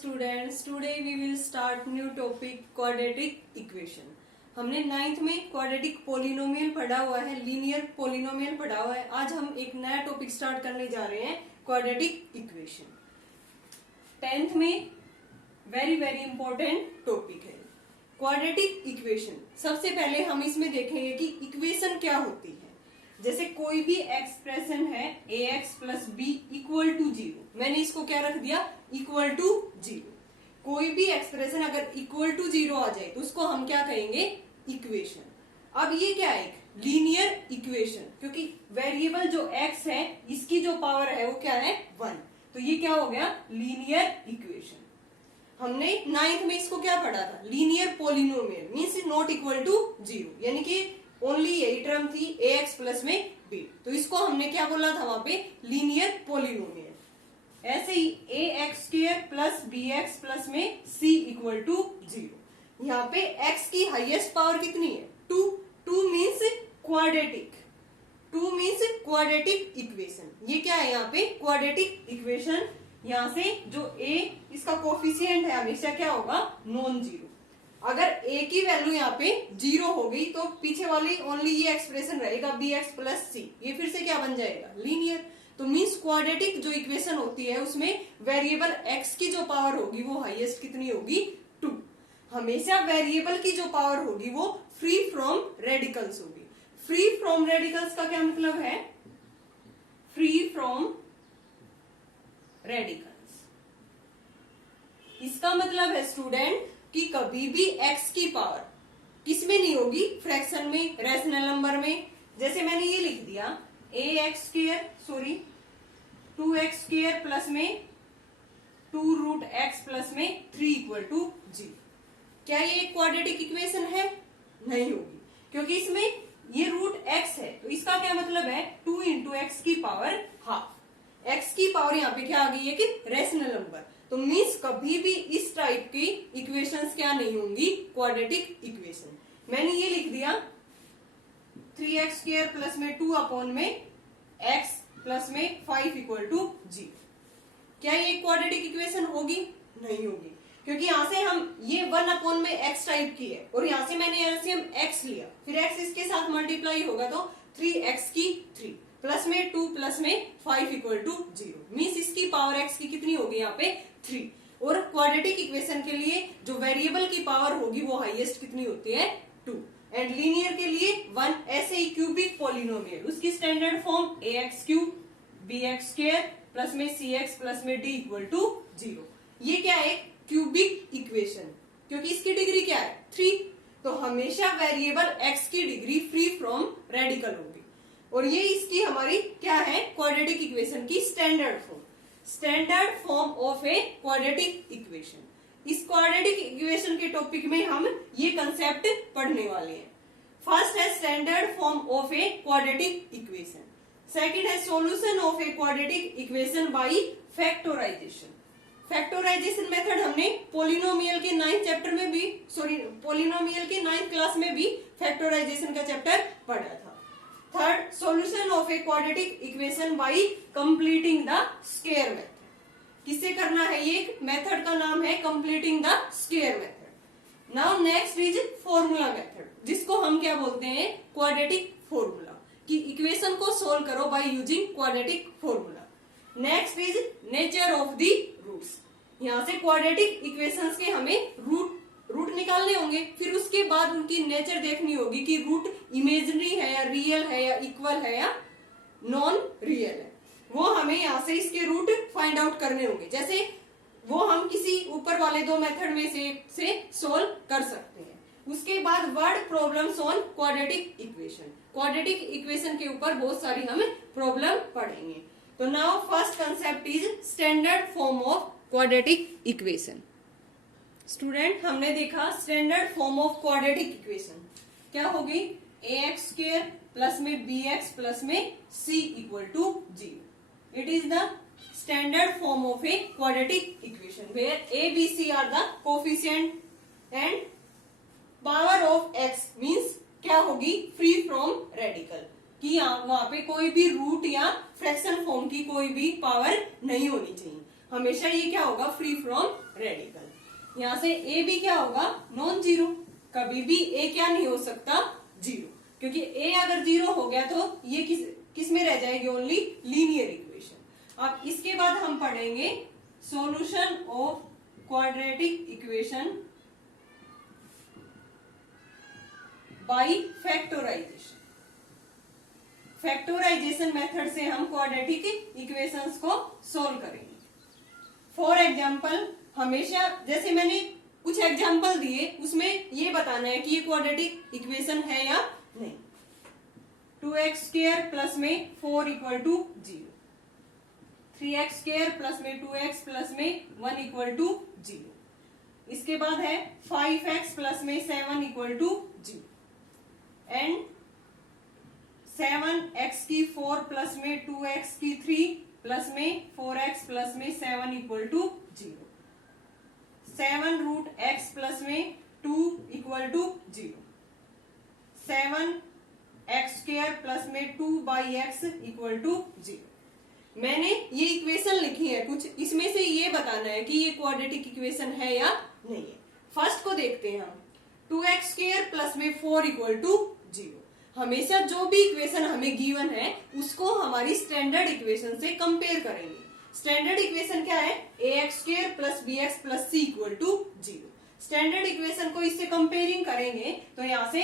students, today we will start new topic quadratic equation. हमने 9th में quadratic polynomial पढ़ा हुआ है, लीनियर पोलिनोमियल पढ़ा हुआ है. आज हम एक नया टॉपिक स्टार्ट करने जा रहे हैं, क्वाड्रेटिक इक्वेशन. 10th में वेरी वेरी इंपॉर्टेंट टॉपिक है क्वाड्रेटिक इक्वेशन. सबसे पहले हम इसमें देखेंगे कि इक्वेशन क्या होती है. जैसे कोई भी एक्सप्रेशन है ax plus b equal to 0, मैंने इसको क्या रख दिया, इक्वल टू 0. कोई भी एक्सप्रेशन अगर इक्वल टू 0 आ जाए तो उसको हम क्या कहेंगे, इक्वेशन. अब ये क्या है, लीनियर इक्वेशन, क्योंकि वेरिएबल जो x है इसकी जो पावर है वो क्या है, 1. तो ये क्या हो गया, लीनियर इक्वेशन. हमने 9th में इसको क्या पढ़ा था, linear polynomial means not equal to 0, यानी कि ओनली यही टर्म थी ax प्लस में b. तो इसको हमने क्या बोला था वहां पे, लीनियर पोलिनोमियल. ऐसे ही ax square plus bx plus में c इक्वल टू 0. यहाँ पे x की हाईएस्ट पावर कितनी है, 2. 2 means quadratic, 2 means quadratic equation. ये क्या है यहाँ पे, क्वाड्रेटिक इक्वेशन. यहाँ से जो a इसका कोफिशिएंट है हमेशा क्या होगा, नॉन जीरो. अगर a की वैल्यू यहाँ पे 0 हो गई तो पीछे वाली ओनली ये एक्सप्रेशन रहेगा bx प्लस c, ये फिर से क्या बन जाएगा, लीनियर. तो मीन्स क्वाड्रेटिक जो इक्वेशन होती है उसमें वेरिएबल x की जो पावर होगी वो हाईएस्ट कितनी होगी, 2. हमेशा वेरिएबल की जो पावर होगी वो फ्री फ्रॉम रेडिकल्स होगी. फ्री फ्रॉम रेडिकल्स का क्या मतलब है, फ्री फ्रॉम रेडिकल्स. इसका मतलब है स्टूडेंट कि कभी भी x की पावर किसमें नहीं होगी, फ्रैक्शन में, रैशनल नंबर में. जैसे मैंने ये लिख दिया ax square 2x square plus में 2 रूट x प्लस में 3 इक्वल टू 0. क्या ये एक क्वाड्रेटिक इक्वेशन है, नहीं होगी, क्योंकि इसमें ये रूट x है. तो इसका क्या मतलब है, 2 इंटू एक्स की पावर हाफ. x की पावर यहाँ पे क्या आ गई है कि रैशनल नंबर. तो मीन्स कभी भी इस टाइप की इक्वेशंस क्या नहीं होंगी, क्वाड्रेटिक इक्वेशन. मैंने ये लिख दिया 3x स्क्वायर प्लस में 2 अपॉन में x प्लस में 5 इक्वल टू 0. क्या ये क्वाड्रेटिक इक्वेशन होगी, नहीं होगी, क्योंकि यहाँ से हम ये 1 अपॉन में x टाइप की है और यहाँ से मैंने एलसीएम x लिया, फिर x इसके साथ मल्टीप्लाई होगा तो 3x की 3 प्लस में 2 प्लस में 5 इक्वल टू 0. मीन्स इसकी पावर x की कितनी होगी यहाँ पे, 3. और क्वाड्रेटिक इक्वेशन के लिए जो वेरिएबल की पावर होगी वो हाईएस्ट कितनी होती है, 2. एंड लीनियर के लिए 1. ऐसे ही क्यूबिक पोलिनोमियल उसकी standard form ax cube bx square plus में cx प्लस में d इक्वल टू 0. ये क्या है, क्यूबिक इक्वेशन, क्योंकि इसकी डिग्री क्या है, 3. तो हमेशा वेरिएबल x की डिग्री फ्री फ्रॉम रेडिकल होगी. और ये इसकी हमारी क्या है, क्वाड्रेटिक इक्वेशन की standard form. Standard form of a quadratic equation. इस क्वाड्रेटिक इक्वेशन के टॉपिक में हम ये कंसेप्ट पढ़ने वाले हैं. फर्स्ट है standard form of a quadratic equation. Second है solution of a quadratic equation by factorization. Factorization method हमने पोलिनोमियल के 9th चैप्टर में भी, पोलिनोमियल के 9th क्लास में भी फैक्टराइजेशन का चैप्टर पढ़ा था. Third, solution of a quadratic equation by completing the square method. किससे करना है, ये मेथड का नाम है completing the square method. Now next is formula method, जिसको हम क्या बोलते हैं, क्वाड्रेटिक फॉर्मूला, कि इक्वेशन को सोल्व करो by using quadratic formula. Next is nature of the roots. यहाँ से क्वाड्रेटिक इक्वेशंस के हमें रूट निकालने होंगे, फिर उसके बाद उनकी नेचर देखनी होगी कि रूट इमेजिनरी है या रियल है या इक्वल है या नॉन रियल है. वो हमें यहाँ से इसके रूट फाइंड आउट करने होंगे. जैसे वो हम किसी ऊपर वाले 2 मेथड में से सोल्व कर सकते हैं. उसके बाद word problems on quadratic equation. Quadratic equation के ऊपर बहुत सारी हम प्रॉब्लम पढ़ेंगे. तो now first concept is standard form of quadratic equation. Student हमने देखा standard form of quadratic equation क्या होगी, ax स्क्वायर प्लस में bx प्लस में c equal to 0. It is the standard form of a quadratic equation where a b c are the coefficient and power of x means क्या होगी, free from radical, कि वहां पे कोई भी root या फ्रैक्शन फॉर्म की कोई भी पावर नहीं होनी चाहिए. हमेशा ये क्या होगा, फ्री फ्रॉम रेडिकल। यहां से ए भी क्या होगा, नॉन जीरो। कभी भी ए क्या नहीं हो सकता, जीरो, क्योंकि ए अगर जीरो हो गया तो ये किस में रह जाएगी, ओनली लीनियर इक्वेशन। अब इसके बाद हम पढ़ेंगे solution of quadratic equation by factorization. Factorization method से हम क्वाड्रेटिक इक्वेशंस को सॉल्व करेंगे। फॉर एग्जाम्पल, हमेशा जैसे मैंने कुछ एग्जाम्पल दिए उसमें ये बताना है कि ये क्वाड्रेटिक इक्वेशन है या नहीं। 2x² प्लस में 4 इक्वल टू 0, 3x² प्लस में 2x प्लस में 1 इक्वल टू 0। इसके बाद है 5x प्लस में 7 इक्वल टू 0 एंड 7x की 4 प्लस में 2x की 3 प्लस में 4x प्लस में 7 equal to 0, 7 root x plus में 2 इक्वल टू 0, 7x² प्लस में 2 बाई एक्स इक्वल टू 0। मैंने ये इक्वेशन लिखी है कुछ, इसमें से ये बताना है कि ये क्वाड्रेटिक इक्वेशन है या नहीं है। फर्स्ट को देखते हैं हम, 2x² प्लस में 4 इक्वल टू 0। हमेशा जो भी इक्वेशन हमें गिवन है उसको हमारी स्टैंडर्ड इक्वेशन से कंपेयर करेंगे। स्टैंडर्ड इक्वेशन क्या है, ax² plus bx plus c equal to 0। Standard equation को इससे कंपेयरिंग करेंगे तो यहाँ से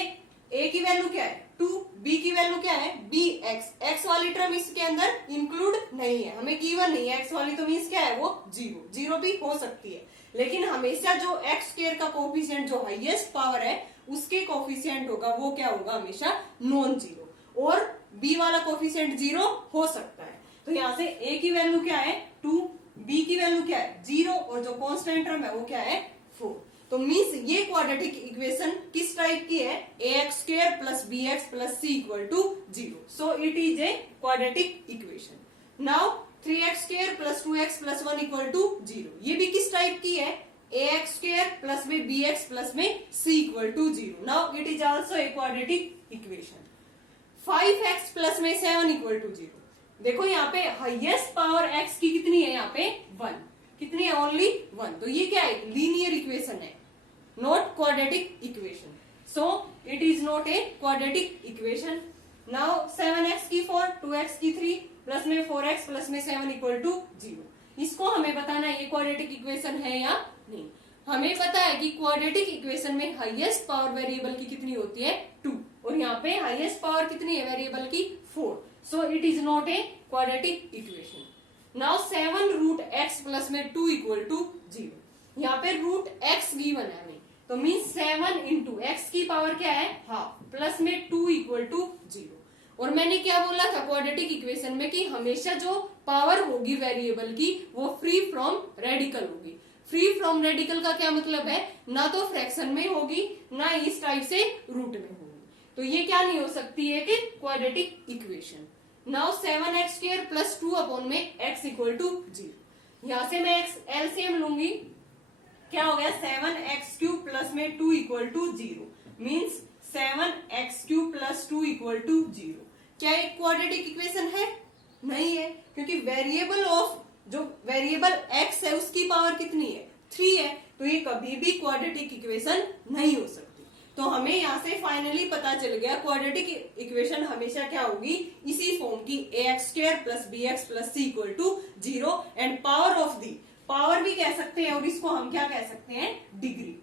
a की वैल्यू क्या है 2, b की वैल्यू क्या है bx, x वाली टर्म इसके अंदर इंक्लूड नहीं है, हमें गिवन नहीं है x वाली, तो मीन्स क्या है वो 0 भी हो सकती है। लेकिन हमेशा जो x² का कोफिशिएंट जो हाईएस्ट पावर है उसके कोफिशिएंट होगा वो क्या होगा, हमेशा नॉन जीरो, और b वाला कोफिशिएंट 0 हो सकता है। तो यहाँ से a की वैल्यू क्या है 2, b की वैल्यू क्या है 0, और जो कांस्टेंट टर्म है वो क्या है 4। तो मीन्स ये क्वाड्रेटिक इक्वेशन किस टाइप की है, ax² plus bx plus c equal to 0, so it is a quadratic equation. Now 3x² plus 2x plus 1 equal to 0, ये भी किस टाइप की है, ax² प्लस में bx प्लस में c equal to 0। Now it is also a quadratic equation. 5x plus में 7 equal to 0, देखो यहाँ पे हाईएस्ट पावर x की कितनी है, यहाँ पे 1, कितनी है ओनली 1, तो ये क्या है, लीनियर इक्वेशन है, not quadratic equation, so it is not a quadratic equation. Now 7x की 4, 2x की 3 प्लस में 4x प्लस में 7 इक्वल टू 0, इसको हमें बताना है ये क्वाड्रेटिक इक्वेशन है या नहीं। हमें पता है कि क्वाड्रेटिक इक्वेशन में हाईएस्ट पावर वेरिएबल की कितनी होती है 2, और यहाँ पे हाईएस्ट पावर कितनी है वेरिएबल की 4, so it is not a quadratic equation. Now 7 root x plus में 2 इक्वल टू 0, यहाँ पे रूट x गिवन है हमें, तो मीन 7 इंटू एक्स की पावर क्या है हाफ प्लस में 2 इक्वल टू 0। और मैंने क्या बोला था क्वाड्रेटिक इक्वेशन में कि हमेशा जो पावर होगी वेरिएबल की वो फ्री फ्रॉम रेडिकल होगी। फ्री फ्रॉम रेडिकल का क्या मतलब है, ना तो फ्रैक्शन में होगी ना इस टाइप से रूट में होगी, तो ये क्या नहीं हो सकती है कि quadratic equation. Now 7x² plus 2 upon में x इक्वल टू 0, यहाँ से मैं x एलसीएम लूंगी, क्या हो गया 7x³ प्लस में 2 equal to 0, means 7x³ plus 2 equal to 0। क्या एक क्वाड्रेटिक इक्वेशन है, नहीं है, क्योंकि वेरिएबल ऑफ जो वेरिएबल x है उसकी पावर कितनी है 3 है, तो ये कभी भी क्वाड्रेटिक इक्वेशन नहीं हो सकती। तो हमें यहाँ से फाइनली पता चल गया क्वाड्रेटिक इक्वेशन हमेशा क्या होगी, इसी फॉर्म की ax² plus bx plus c equal to 0 and power of the, power भी कह सकते हैं और इसको हम क्या कह सकते हैं degree,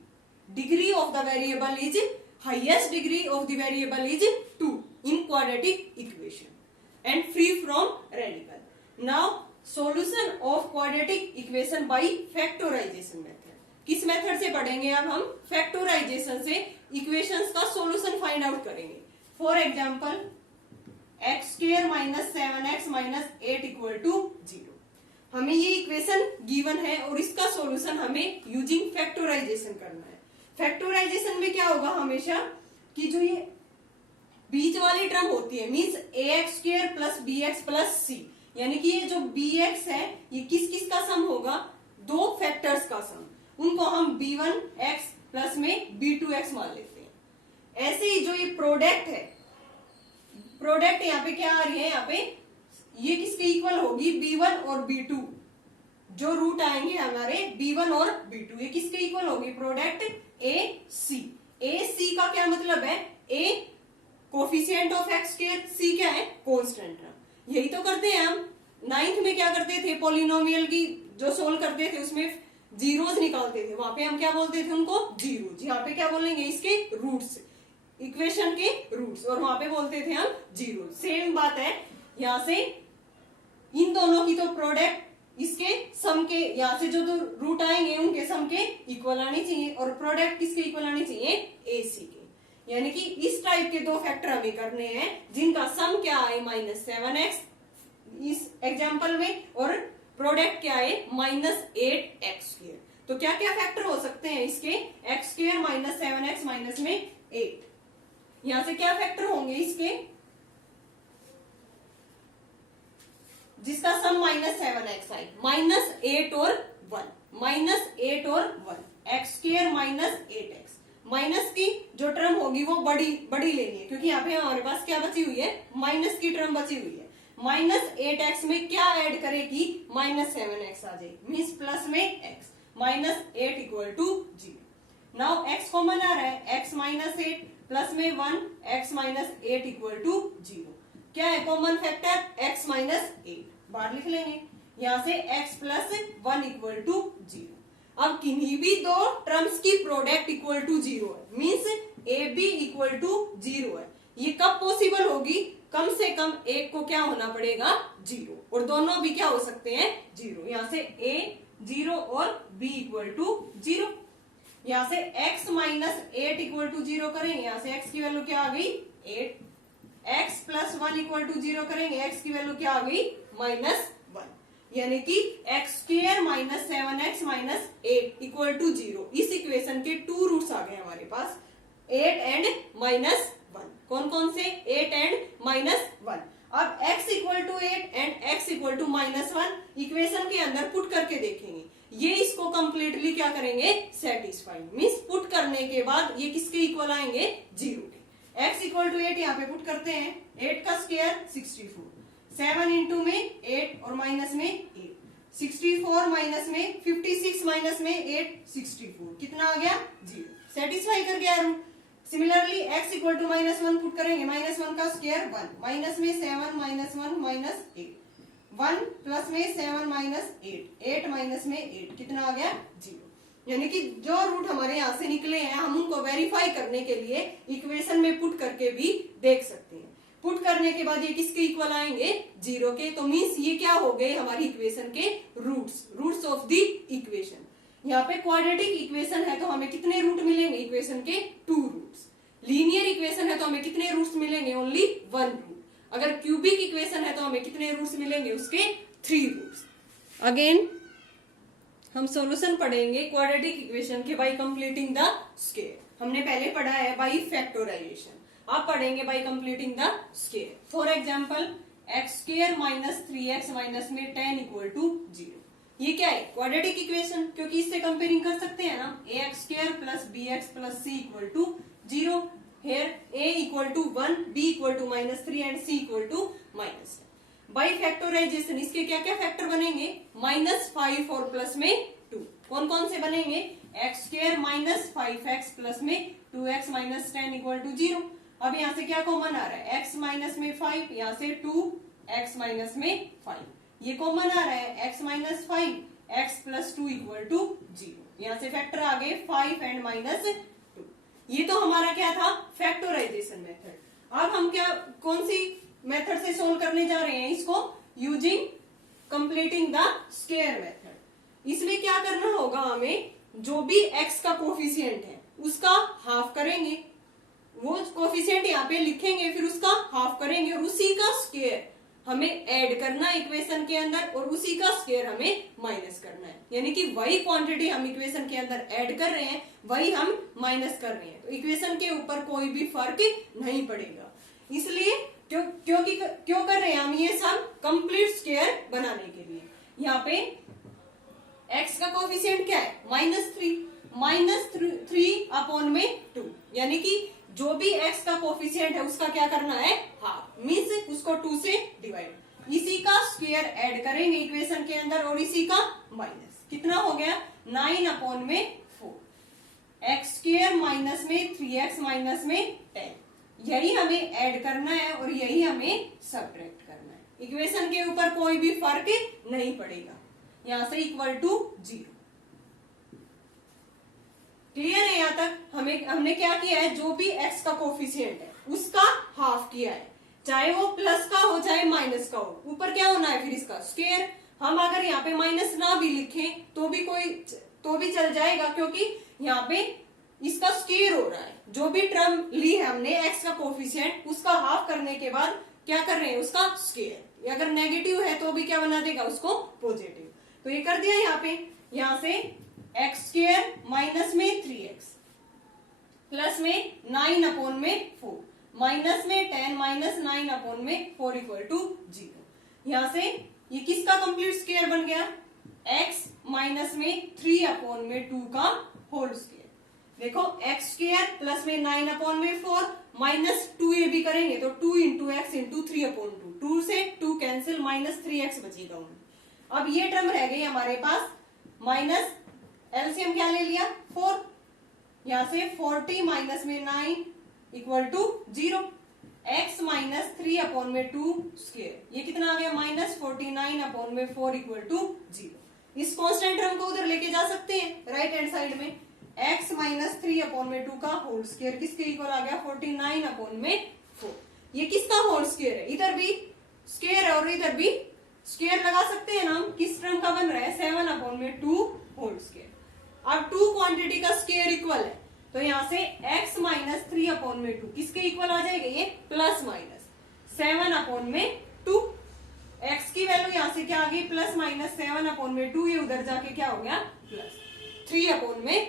degree of the variable is highest degree of the variable is 2 in quadratic equation and free from radical. Now solution of quadratic equation by factorization method, किस मेथड से पढ़ेंगे अब हम, फैक्टराइजेशन से इक्वेशंस का सॉल्यूशन फाइंड आउट करेंगे। For example x² minus 7x minus 8 equal to 0, हमें ये इक्वेशन गिवन है और इसका सॉल्यूशन हमें यूजिंग फैक्टराइजेशन करना है। फैक्टराइजेशन में क्या होगा हमेशा कि जो ये बीच वाली टर्म होती है means ax² plus bx plus c, यानी कि ये जो bx है ये किस किस का सम होगा, दो फैक्टर्स का सम, उनको हम b1x प्लस में b2x मान लेते हैं। ऐसे ही जो ये प्रोडक्ट है, प्रोडक्ट यहाँ पे क्या आ रही है, यहाँ पे ये किसके इक्वल होगी b1 और b2, जो रूट आएंगे हमारे B1 और B2, ये किसके इक्वल होगी? Product AC। AC का क्या मतलब है? A coefficient of x square, C क्या है? Constant term. यही तो करते हैं हम। 9th में क्या करते थे? पॉलिनोमियल की जो सोल्व करते थे उसमें जीरोस निकालते थे, वहां पे हम क्या बोलते थे? उनको जीरो। यहाँ पे क्या बोलेंगे? इसके रूट्स, इक्वेशन के रूट्स, और वहां पे बोलते थे हम जीरो। सेम बात है यहाँ से, इन दोनों की तो प्रोडक्ट इसके सम के, यहाँ से जो रूट आएंगे उनके सम के इक्वल आनी चाहिए, और प्रोडक्ट किसके इक्वल आनी चाहिए? AC के। यानी कि इस टाइप के दो फैक्टर हमें करने हैं जिनका सम क्या आए? -7x इस एग्जाम्पल में, और प्रोडक्ट क्या है? -8x²। तो क्या क्या फैक्टर हो सकते हैं इसके? x² -7x माइनस में 8। यहां से क्या फैक्टर होंगे इसके जिसका सम -7x आए? -8 और 1, -8 और 1, x² -8x। माइनस की जो टर्म होगी वो बड़ी बड़ी लेनी है, क्योंकि यहाँ पे हमारे पास क्या बची हुई है? माइनस की टर्म बची हुई है। -8x में क्या ऐड करेगी? -7x आ जाएगी, मीन्स प्लस में x, -8 equal to 0। Now x common आ रहा है, x -8 प्लस में 1, x -8 इक्वल टू 0। क्या है कॉमन फैक्टर? x -8 बाहर लिख लेंगे। यहाँ से x प्लस 1 इक्वल टू 0। अब किन्हीं भी दो टर्म्स की प्रोडक्ट इक्वल टू 0 है, मीन्स AB इक्वल टू 0 है। ये कब पॉसिबल होगी? कम से कम एक को क्या होना पड़ेगा? 0, और दोनों भी क्या हो सकते हैं? 0। यहाँ से A 0 और B इक्वल टू 0। यहाँ से x -8 इक्वल टू 0 करेंगे, यहाँ से x की वैल्यू क्या आ गई? 8। x प्लस 1 इक्वल टू 0 करेंगे, x की वैल्यू क्या आ गई? -1। यानी कि x² -7x -8 इक्वल टू 0। इस इक्वेशन के 2 रूट्स आ गए हमारे पास, 8 एंड -1। कौन कौन से? 8 एंड -1। अब x equal to 8 and x equal to -1 equation के अंदर पुट करके देखेंगे, ये इसको कंप्लीटली क्या करेंगे? सेटिस्फाइड। मीन्स पुट करने के बाद ये किसके इक्वल आएंगे? 0 के। x इक्वल टू 8 यहाँ पे पुट करते हैं, 8 का स्क्वायर 64, 7 इंटू में 8 और माइनस में 8, 64 माइनस में 56 माइनस में 8 64, कितना आ गया? 0। सेटिस्फाई कर गया root. Similarly x equal to -1 put करेंगे, -1 का स्क्वायर 1, माइनस में 7 -1 -8, 1 प्लस में 7 -8, 8 माइनस में 8, कितना आ गया? 0। यानी कि जो रूट हमारे यहाँ से निकले हैं हम उनको वेरीफाई करने के लिए इक्वेशन में पुट करके भी देख सकते हैं। पुट करने के बाद ये किसके इक्वल आएंगे? 0 के। तो मीन्स ये क्या हो गए? हमारी इक्वेशन के रूट्स ऑफ द इक्वेशन। यहाँ पे क्वाड्रेटिक इक्वेशन है तो हमें कितने रूट मिलेंगे? इक्वेशन के 2 रूट्स। लीनियर इक्वेशन है तो हमें कितने रूट्स मिलेंगे? Only 1 root. अगर क्यूबिक इक्वेशन है तो हमें कितने रूट्स मिलेंगे? उसके 3 रूट्स। अगेन हम सॉल्यूशन पढ़ेंगे क्वाड्रेटिक इक्वेशन के बाय कंप्लीटिंग द स्क्वायर। हमने पहले पढ़ा है बाय फैक्टराइजेशन, आप पढ़ेंगे by completing the square. For example x² -3x minus में 10 इक्वल टू 0। ये क्या है? क्वाड्रेटिक इक्वेशन, क्योंकि इससे कंपेयरिंग कर सकते हैं ना। ax² plus bx plus c equal to 0। Here a equal to 1, b equal to -3 and c equal to -10। By factorization इसके क्या क्या फैक्टर बनेंगे? -5 और प्लस में 2। कौन कौन से बनेंगे? x² -5x प्लस में 2x माइनस 10 इक्वल टू 0। अब यहाँ से क्या कॉमन आ रहा है? x माइनस में 5, यहाँ से 2x माइनस में 5, ये कॉमन आ रहा है x minus 5, x plus 2 equal to 0। यहाँ से फैक्टर आ गए 5 एंड -2। ये तो हमारा क्या था? Factorization method. अब हम क्या कौन सी मेथड से सोल्व करने जा रहे हैं इसको? Using completing the square method. इसमें क्या करना होगा हमें? जो भी x का कोफिशिएंट है उसका हाफ करेंगे, वो कोफिशिएंट यहाँ पे लिखेंगे, फिर उसका हाफ करेंगे और उसी का स्क्वायर हमें ऐड करना है इक्वेशन के अंदर, और उसी का स्क्वायर हमें माइनस करना है। यानी कि वही क्वांटिटी हम इक्वेशन के अंदर ऐड कर रहे हैं वही हम माइनस कर रहे हैं, तो इक्वेशन के ऊपर कोई भी फर्क नहीं पड़ेगा। इसलिए क्यों कर रहे हैं हम ये सब? कंप्लीट स्क्वायर बनाने के लिए। यहाँ पे x का कोफिशिएंट क्या है? -3, -3 अपॉन में 2, यानी कि जो भी x का कोफिशिएंट है उसका क्या करना है? हाफ, मीन्स उसको 2 से डिवाइड। इसी का स्क्वायर ऐड करेंगे इक्वेशन के अंदर और इसी का माइनस, कितना हो गया 9/4 एक्स स्क्वायर माइनस में 3x माइनस में 10, यही हमें ऐड करना है और यही हमें सब्ट्रैक्ट करना है। इक्वेशन के ऊपर कोई भी फर्क नहीं पड़ेगा, यहां से इक्वल टू 0। क्लियर है? यहां तक हमने क्या किया है, जो भी x का कोफिशिएंट है उसका हाफ किया है, चाहे वो प्लस का हो चाहे माइनस का हो, ऊपर क्या होना है फिर इसका स्क्वायर। हम अगर यहाँ पे माइनस ना भी लिखें तो भी चल जाएगा, क्योंकि यहाँ पे इसका स्क्वायर हो रहा है। जो भी टर्म ली है हमने x का कोफिशिएंट, उसका हाफ करने के बाद क्या कर रहे हैं, उसका स्क्वायर। अगर नेगेटिव है तो भी क्या बना देगा उसको पॉजिटिव। तो ये कर दिया यहाँ पे, यहाँ से एक्स स्क्वायर माइनस में 3x प्लस में 9/4 माइनस में 10 माइनस 9/4 इक्वल टू 0। यहां से ये किसका कंप्लीट स्क्वायर बन गया, x माइनस में 3/2 का होल स्क्वायर। देखो x स्क्वायर प्लस में 9/4 माइनस 2a भी करेंगे तो 2 इंटू एक्स इंटू 3/2, 2 से 2 कैंसिल माइनस 3x बचेगा। अब ये टर्म रह गई हमारे पास, माइनस एलसीएम क्या ले लिया 4, यहां से 40 माइनस में 9 equal to 0, x minus 3/2 square, ये कितना आ गया माइनस 49/4 इक्वल टू 0। इस कांस्टेंट टर्म को उधर लेके जा सकते हैं राइट हैंड साइड में, x माइनस 3/2 का होल स्क्वायर किसके इक्वल आ गया 49/4। ये किसका होल स्क्वायर है, इधर भी स्क्वायर है और इधर भी स्क्वायर लगा सकते हैं ना हम। किस टर्म का बन रहा है 7/2 होल स्क्वायर। अब 2 क्वांटिटी का स्क्वायर इक्वल है तो यहां से x माइनस 3/2 किसके इक्वल आ जाएगा, ये प्लस माइनस 7/2। x की वैल्यू यहां से क्या आ गई प्लस माइनस 7/2, ये उधर जाके क्या हो गया प्लस 3/2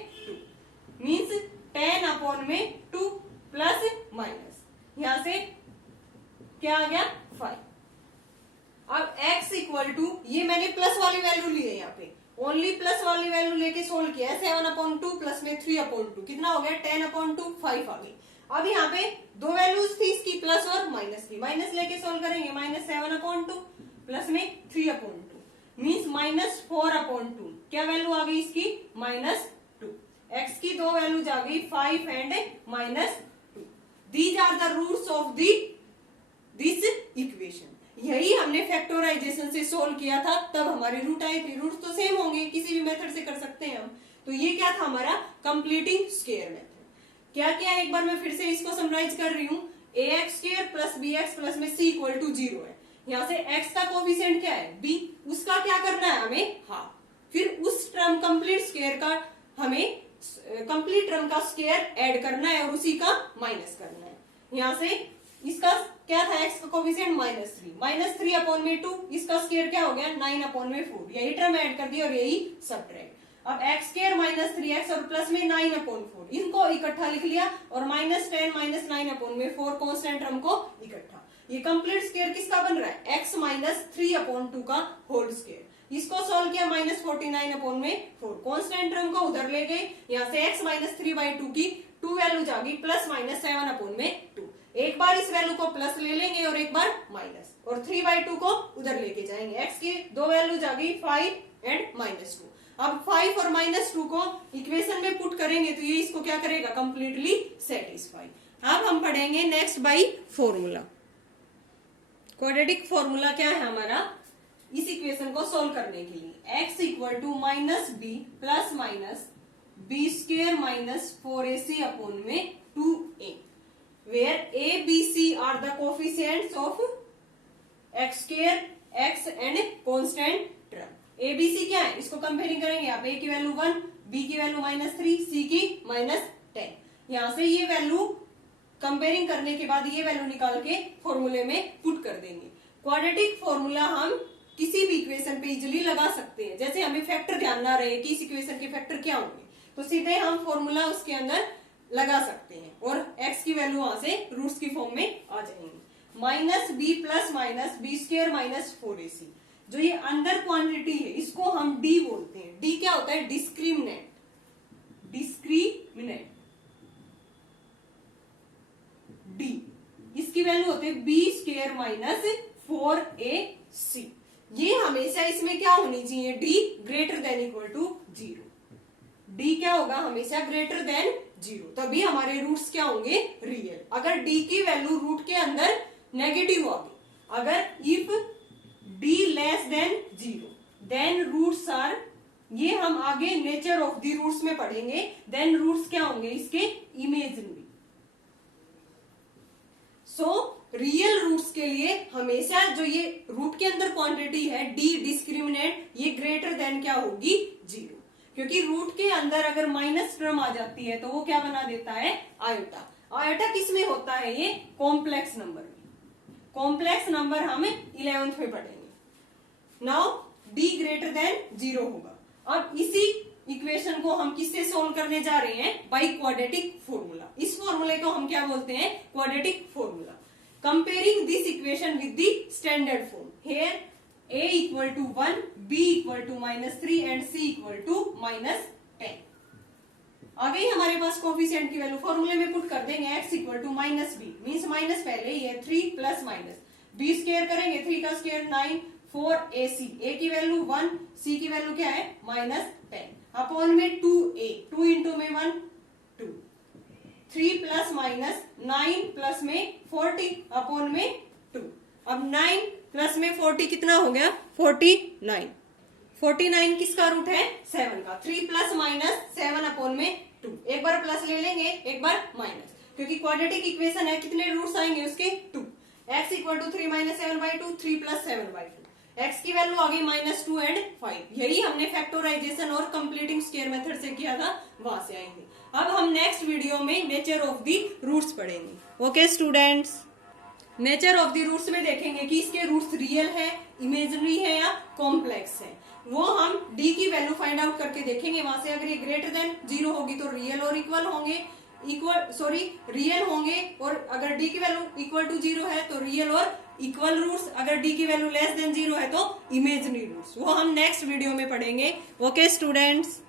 मीन्स 10/2 प्लस माइनस, यहां से क्या आ गया 5। अब x इक्वल टू, ये मैंने प्लस वाली वैल्यू ली है, यहाँ पे ओनली प्लस वाली वैल्यू लेके सोल्व किया है। 7/2 प्लस में 3/2 कितना हो गया 10/2, 5 आ गई। अब यहाँ पे दो वैल्यूज थी इसकी, प्लस और माइनस की, माइनस लेके सोल्व करेंगे, माइनस 7/2 प्लस में 3/2 मीन्स माइनस 4/2। क्या वैल्यू आ गई इसकी -2। x की दो वैल्यूज आ गई 5 and -2। These are the roots of this equation. यही हमने फैक्टराइजेशन से सोल्व किया था, तब हमारे रूट आए थे। रूट तो सेम होंगे, किसी भी मेथड से कर सकते हैं हम। तो ये क्या था हमारा कंप्लीटिंग स्क्वायर मेथड। क्या क्या एक बार मैं फिर से इसको समराइज कर रही हूँ, ax² प्लस bx प्लस में c इक्वल टू 0 है। यहाँ से x का कोफिशिएंट क्या है b, उसका क्या करना है हमें हाफ, फिर उस टर्म कंप्लीट स्क्वायर का हमें कंप्लीट टर्म का स्क्वायर ऐड करना है और उसी का माइनस करना है। यहाँ से इसका क्या था x का कोफिशिएंट माइनस 3/2, इसका स्क्वायर क्या हो गया 9/4, यही टर्म ऐड कर दिया और यही सब्ट्रैक्ट। अब x² माइनस 3x और प्लस में 9/4, इनको इकट्ठा लिख लिया और माइनस 10 माइनस 9/4 कांस्टेंट टर्म को इकट्ठा। ये कंप्लीट स्क्वायर किसका बन रहा है x माइनस 3/2 का होल स्क्वायर। इसको सॉल्व किया माइनस 49/4, कांस्टेंट टर्म को उधर ले गए, यहाँ से x माइनस 3/2 की 2 वैल्यूज आ गई प्लस माइनस 7/2। एक बार इस वैल्यू को प्लस ले लेंगे और एक बार माइनस, और 3/2 को उधर लेके जाएंगे। x की दो वैल्यूज आ गई 5 एंड -2। अब 5 और -2 को इक्वेशन में पुट करेंगे तो ये इसको क्या करेगा कंप्लीटली सेटिस्फाई। अब हम पढ़ेंगे next by formula. Quadratic formula क्या है हमारा इस इक्वेशन को सोल्व करने के लिए, x equal to minus B plus minus b² minus 4ac/2a where a, b, c are the coefficients of x² x and constant term। a, b, c क्या है, इसको कंपेयरिंग करेंगे। आप a की वैल्यू 1, b की वैल्यू -3, c की -10। यहां से ये वैल्यू कंपेयरिंग करने के बाद ये वैल्यू निकाल के फॉर्मूले में पुट कर देंगे। क्वाड्रेटिक फॉर्मूला हम किसी भी इक्वेशन पे इजिली लगा सकते हैं। जैसे हमें फैक्टर ध्यान ना रहे कि इस इक्वेशन के फैक्टर क्या होंगे, तो सीधे हम फॉर्मूला उसके अंदर लगा सकते हैं और x की वैल्यू वहां से रूट्स की फॉर्म में आ जाएंगी। Minus B plus minus b² minus 4ac, जो ये अंदर क्वांटिटी है इसको हम d बोलते हैं। d क्या होता है डिस्क्रिमिनेंट, d इसकी वैल्यू होती है b² माइनस 4ac। सी। ये हमेशा इसमें क्या होनी चाहिए, D greater than equal to 0। D क्या होगा, हमेशा ग्रेटर देन 0, तभी हमारे रूट्स क्या होंगे, रियल। अगर डी की वैल्यू रूट के अंदर नेगेटिव होगी, अगर if D less than 0 then roots are, ये हम आगे नेचर ऑफ द रूट्स में पढ़ेंगे, देन रूट्स क्या होंगे इसके, इमेजिनरी। सो रियल रूट्स के लिए हमेशा जो ये रूट के अंदर क्वांटिटी है डी डिस्क्रिमिनेंट, ये ग्रेटर देन क्या होगी, 0, क्योंकि रूट के अंदर अगर माइनस टर्म आ जाती है तो वो क्या बना देता है, आयोटा। आयोटा किस में होता है, ये कॉम्प्लेक्स नंबर में। कॉम्प्लेक्स नंबर हम 11th में पढ़ेंगे। नाउ डी ग्रेटर देन 0 होगा। अब इसी इक्वेशन को हम किससे सोल्व करने जा रहे हैं, बाई क्वाड्रेटिक फॉर्मूला। इस फॉर्मूले को हम क्या बोलते हैं, quadratic formula. Comparing this equation with the standard form, here a equal to 1, b equal to -3 and c equal to -10। आ गई हमारे पास कोफिशिएंट की वैल्यू, फॉर्मूले में पुट कर देंगे x equal to -b, means minus पहले ये 3 प्लस माइनस, b स्क्वायर करेंगे 3 का स्क्वायर 9, 4ac, a की वैल्यू 1, c की वैल्यू क्या है -10, अपॉन में 2a, 2 इंटू में 1 2, 3 प्लस माइनस 9 प्लस में 40 अपॉन में 2। अब 9 प्लस में 40 कितना हो गया, 49। 49 किसका रूट है, 7 का। 3 प्लस माइनस 7 अपॉन में 2, एक बार प्लस ले लेंगे एक बार माइनस, क्योंकि क्वाड्रेटिक इक्वेशन है, कितने रूट्स आएंगे उसके, 2। x equal to 3 minus 7/2, 3 plus 7/2, x की वैल्यू आ गई -2 एंड 5। यही हमने फैक्टोराइजेशन और कंप्लीटिंग स्क्वायर मेथड से किया था, वहां से आएंगे। अब हम नेक्स्ट वीडियो में नेचर ऑफ द रूट्स पढ़ेंगे। Okay students, nature of the roots में देखेंगे कि इसके रूट्स रियल है, इमेजिनरी है या कॉम्प्लेक्स है। वो हम डी की वैल्यू फाइंड आउट करके देखेंगे। वहां से अगर ये ग्रेटर देन 0 होगी तो रियल और इक्वल होंगे, रियल होंगे, और अगर डी की वैल्यू इक्वल टू 0 है तो रियल और इक्वल रूट्स, अगर डी की वैल्यू लेस देन 0 है तो इमेजिनरी रूट्स। वो हम नेक्स्ट वीडियो में पढ़ेंगे। Okay students.